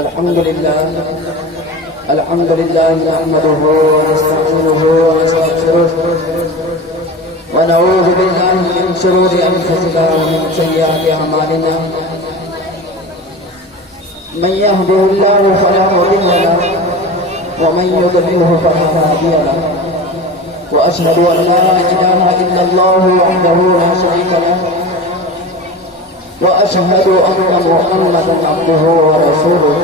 الحمد لله نحمده ونستعينه ونستغفره ونعوذ بالله من شرور أنفسنا ومن سيئات أعمالنا من يهده الله فلا مضل له ومن يضلله فلا هادي له وأشهد أن لا إله إلا الله وحده لا شريك له وأشهد أن محمدا عبده ورسوله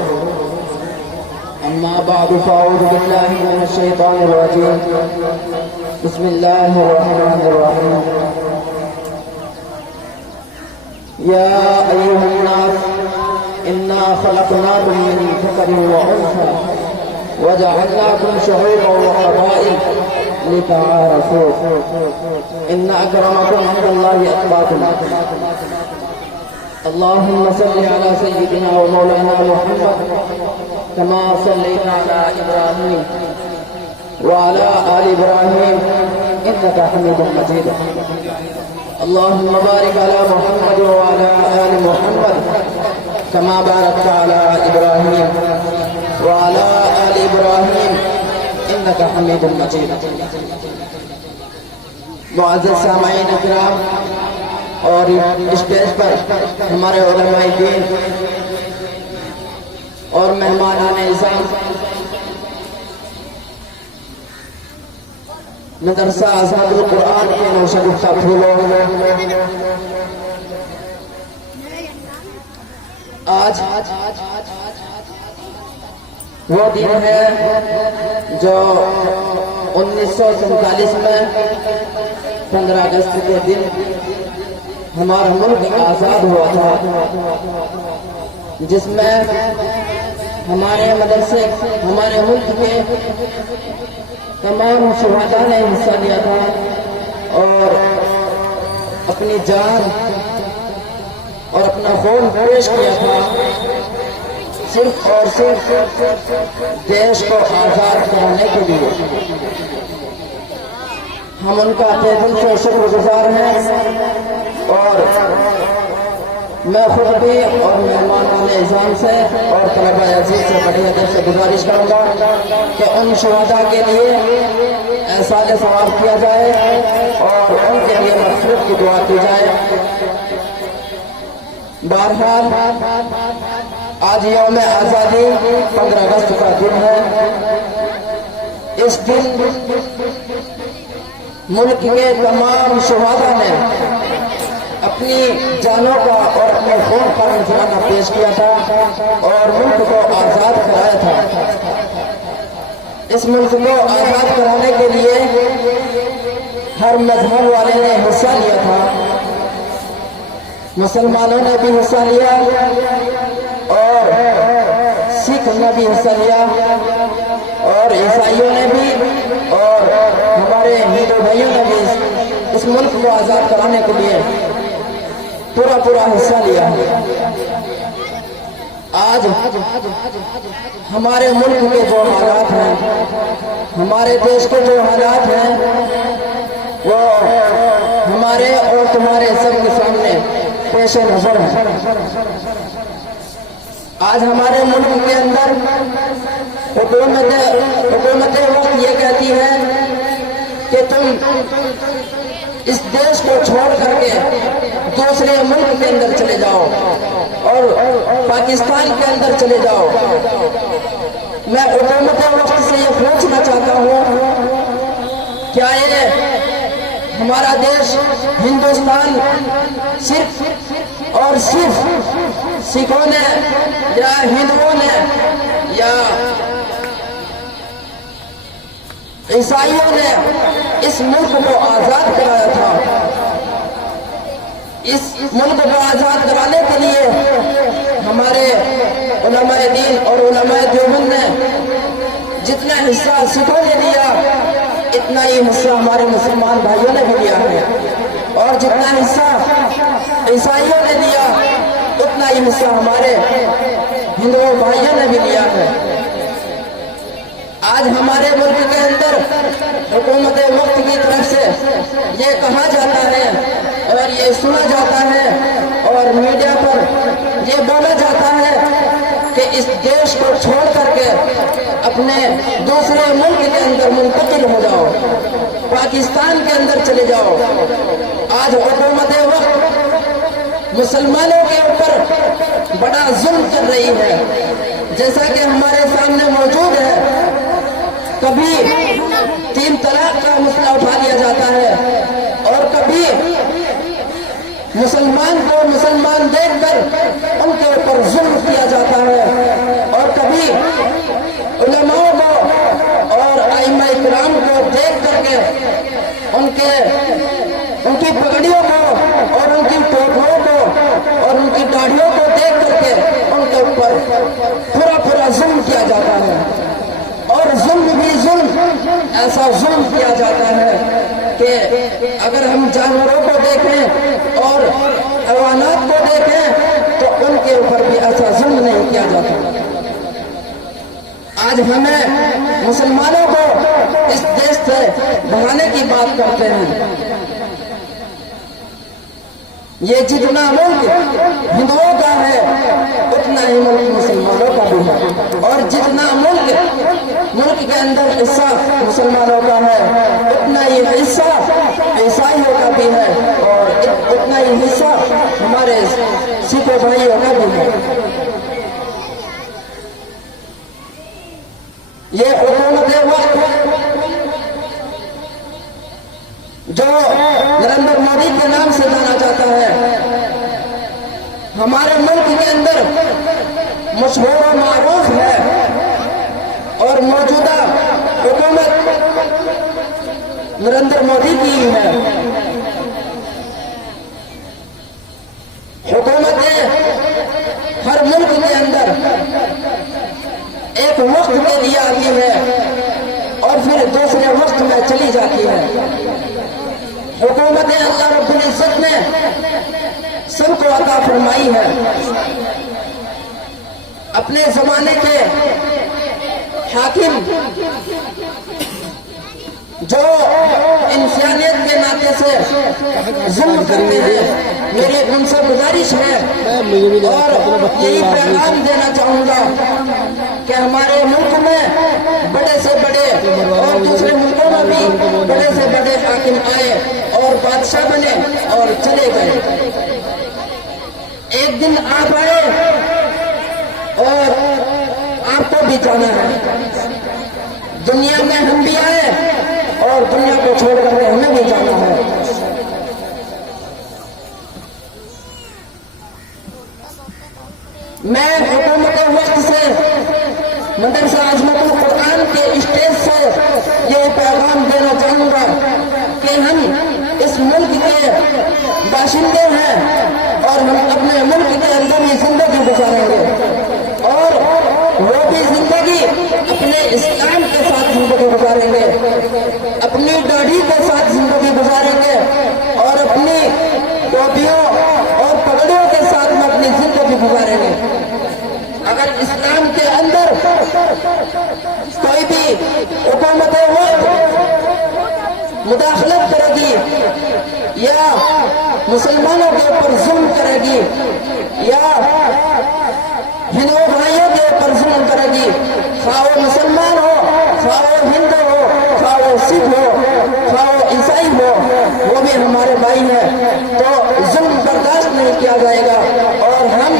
أما بعد فأعوذ بالله من الشيطان الرجيم بسم الله الرحمن الرحيم يا أيها الناس إنا خلقناكم من ذكر وأنثى وجعلناكم شعوبا وقبائل لتعارفوا إن أكرمكم عند الله أتقاكم اللهم صل على سيدنا ومولانا محمد كما صليت على إبراهيم وعلى آل إبراهيم إنك حميد مجيد اللهم بارك على محمد وعلى آل محمد كما باركت على إبراهيم وعلى آل إبراهيم إنك حميد مجيد معزز سامعین اکرام اور اسٹیج پر ہمارے علماء دین اور مہمانان اعزام مدرسہ آزاد القرآن کے نوشگفتہ پھولوں آج وہ دن ہے جو 1947 میں 15 اگست کے دن ہمارا ملک آزاد ہوا تھا، جس میں ہمارے مدرسے ہمارے ملک کے تمام شہداء نے حصہ لیا تھا اور اپنی جان اور اپنا خون پیش کیا تھا صرف اور صرف دیش کو آزاد کرانے کے لیے۔ ہم ان کا تہ دل سے شکر گزار ہیں اور میں خود بھی اور مہمانان اعزام سے اور طلبہ عزیز سے بڑی ادب سے گزارش کروں گا کہ ان شہداء کے لیے احسان ثواب کیا جائے اور ان کے لیے مغفرت کی دعا کی جائے۔ بہرحال آج یوم آزادی 15 اگست کا دن ہے۔ اس دن ملک کے تمام شہداء نے اپنی جانوں کا اور اپنے خون کا نذرانہ پیش کیا تھا اور ملک کو آزاد کرایا تھا۔ اس ملک کو آزاد کرانے کے لیے ہر مذہب والے نے حصہ لیا تھا، مسلمانوں نے بھی حصہ لیا اور سکھ نے بھی حصہ لیا اور عیسائیوں نے بھی اور ہمارے ہندو بھائیوں نے بھی اس ملک کو آزاد کرانے کے لیے پورا حصہ لیا ہے۔ آج ہمارے ملک کے جو حالات ہیں، ہمارے دیش کے جو حالات ہیں، وہ ہمارے اور تمہارے سب کے سامنے پیش نظر ہے۔ آج ہمارے ملک کے اندر حکومت وقت یہ کہتی ہے کہ تم اس دیش کو چھوڑ کر کے دوسرے ملک کے اندر چلے جاؤ اور پاکستان کے اندر چلے جاؤ۔ میں حکومت وقت سے یہ پوچھنا چاہتا ہوں، کیا یہ ہمارا دیش ہندوستان صرف اور صرف سکھوں نے یا ہندوؤں نے یا عیسائیوں نے اس ملک کو آزاد کرایا تھا؟ اس ملک کو آزاد کرانے کے لیے ہمارے علماء دین اور علماء دیوبند نے جتنا حصہ سکھوں نے لیا، اتنا ہی حصہ ہمارے مسلمان بھائیوں نے بھی لیا ہے، اور جتنا حصہ عیسائیوں نے لیا اتنا ہی حصہ ہمارے ہندو بھائیوں نے بھی لیا ہے۔ آج ہمارے ملک کے اندر حکومت وقت کی طرف سے یہ کہا جاتا ہے اور یہ سنا جاتا ہے اور میڈیا پر یہ بولا جاتا ہے کہ اس دیش کو چھوڑ کر کے اپنے دوسرے ملک کے اندر منتقل ہو جاؤ، پاکستان کے اندر چلے جاؤ۔ آج حکومت وقت مسلمانوں کے اوپر بڑا ظلم کر رہی ہے، جیسا کہ ہمارے سامنے موجود ہے۔ کبھی 3 طلاق کا مسئلہ اٹھا لیا جاتا ہے، اور کبھی مسلمان کو مسلمان دیکھ کر ان کے اوپر ظلم کیا جاتا ہے، اور کبھی علماء کو اور ائمہ کرام کو دیکھ کر کے ان کی پگڑیوں کو اور ان کی ٹوپیوں کو اور ان کی داڑھیوں کو دیکھ کر کے ان کے اوپر پورا ظلم کیا جاتا ہے۔ اور ظلم بھی ظلم، ایسا ظلم کیا جاتا ہے کہ اگر ہم جانوروں کو دیکھیں اور حیوانات کو دیکھیں تو ان کے اوپر بھی ایسا ظلم نہیں کیا جاتا۔ آج ہمیں مسلمانوں کو اس دیش سے بھگانے کی بات کرتے ہیں۔ یہ جتنا ملک ہندوؤں کا ہے اتنا ہی ملک مسلمانوں کا بھی ہے، اور جتنا ملک کے اندر حصہ مسلمانوں کا ہے اتنا ہی حصہ عیسائیوں کا بھی ہے، اور اتنا ہی حصہ ہمارے سکھ بھائیوں کا بھی ہے۔ یہ حکومت وقت جو نریندر مودی کے نام سے جانا جاتا ہے، ہمارے ملک کے اندر مشہور و معروف ہے، اور موجودہ حکومت نریندر مودی کی ہی ہے۔ حکومتیں ہر ملک کے اندر ایک وقت کے لیے آتی ہے اور پھر دوسرے وقت میں چلی جاتی ہے۔ حکومتیں اللہ رب العزت نے سب کو عطا فرمائی ہے۔ اپنے زمانے کے حاکم جو انسانیت کے ناطے سے ظلم کرتے ہیں، میری ان سے گزارش ہے اور یہی پیغام دینا چاہوں گا کہ ہمارے ملک میں بڑے سے بڑے اور دوسرے ملکوں میں بھی بڑے سے بڑے حاکم آئے اور بادشاہ بنے اور چلے گئے۔ ایک دن آپ آئے اور آپ کو بھی جانا ہے۔ دنیا میں ہم بھی آئے اور دنیا کو چھوڑ کر کے ہمیں بھی جانا ہے۔ میں حکومت وقت سے مدرسہ عظمت القرآن کے اسٹیج سے یہ پیغام دینا چاہوں گا کہ ہم اس ملک کے باشندے ہیں اور ہم اپنے ملک کے اندر ہی زندگی گزاریں گے، اور وہ بھی زندگی اپنے اسلام کے ساتھ زندگی گزاریں گے، اپنی داڑھی کے ساتھ زندگی گزاریں گے، اور اپنی ٹوپیوں اور پگڑیوں کے ساتھ میں اپنی زندگی گزاریں گے۔ اگر اسلام کے اندر کوئی بھی حکومت وقت مداخلت کرے گی یا مسلمانوں کے اوپر ظلم کرے گی یا ہندو بھائیوں کے اوپر ظلم کرے گی، خواہ وہ مسلمان ہو، خواہ وہ ہندو ہو، خواہ وہ سکھ ہو، خواہ وہ عیسائی ہو، وہ بھی ہمارے بھائی ہیں، تو ظلم برداشت نہیں کیا جائے گا، اور ہم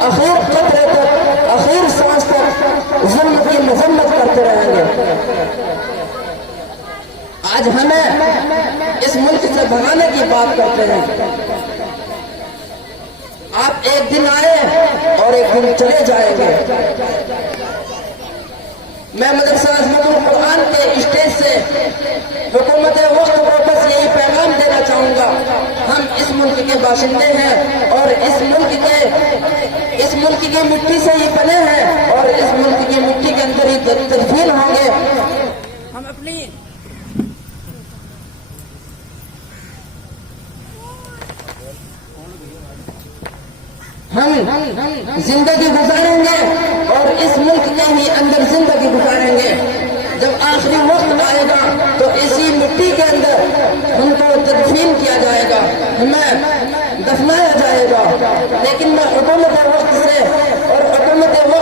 آخر قطرے تک، آخر سانس تک ظلم کی مذمت کرتے رہیں گے۔ آج ہمیں اس ملک سے بھگانے کی بات کرتے ہیں۔ آپ ایک دن آئے اور ایک دن چلے جائیں گے۔ میں مدرسہ عظمت القرآن کے اسٹیج سے حکومت وقت کو بس یہی پیغام دینا چاہوں گا، ہم اس ملک کے باشندے ہیں اور اس ملک کی مٹی سے ہی بنے ہیں اور اس ملک کی مٹی کے اندر ہی تدفین ہوں گے۔ ہم اپنی زندگی گزاریں گے اور اس ملک کے ہی اندر زندگی گزاریں گے۔ جب آخری وقت آئے گا تو اسی مٹی کے اندر ہم کو تدفین کیا جائے گا، ہمیں دفنایا جائے گا۔ لیکن میں حکومت وقت سے اور حکومت وقت